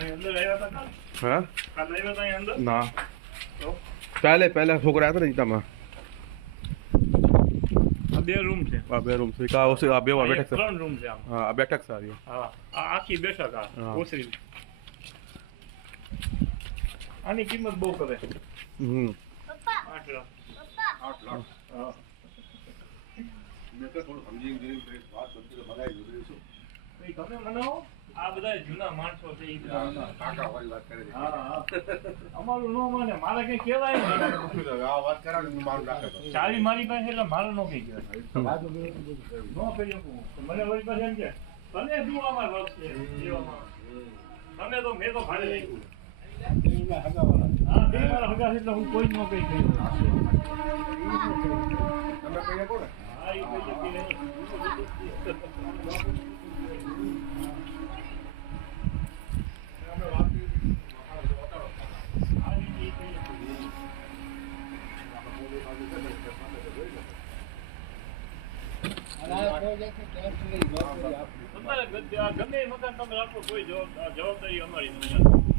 હા ના કાલે પહેલા છોકરા હતા ને તમે બે રૂમ છે. બે રૂમ છે કા ઓસે આ બે વા બેઠક છે. ત્રણ રૂમ છે આમ. હા બેઠક છે આ. હા આ આખી બેઠક આ ઓસરી. આની કિંમત બહુ કરે. પપ્પા 8 લાખ. પપ્પા 8 લાખ. હા. મેં તો થોડું સમજી ગયું કે વાત બધું બનાવી દીધું છું. એ તમે મનાવો આ બધા જૂના માણસો છે એ કાકા વાળી વાત કરે છે. હા અમારું નો માને મારે કઈ કહેવાય નહીં. આ વાત કરાવી મારું રાખે ચાવી મારી પાસે એટલે મારે નો કઈ કહેવાય. નો કહી શકું મને વળી પાસે એમ છે તને શું અમાર વર્ષ છે એવામાં તમે તો મેં તો ભાડે લખ્યું. હા બે મારા હગા છે એટલે હું કોઈ નો કઈ કહી તમે કઈ શકો ને. હા એ કઈ શકતી નહીં. ગમે મકાન તમે રાખો કોઈ જવાબદારી અમારી નથી.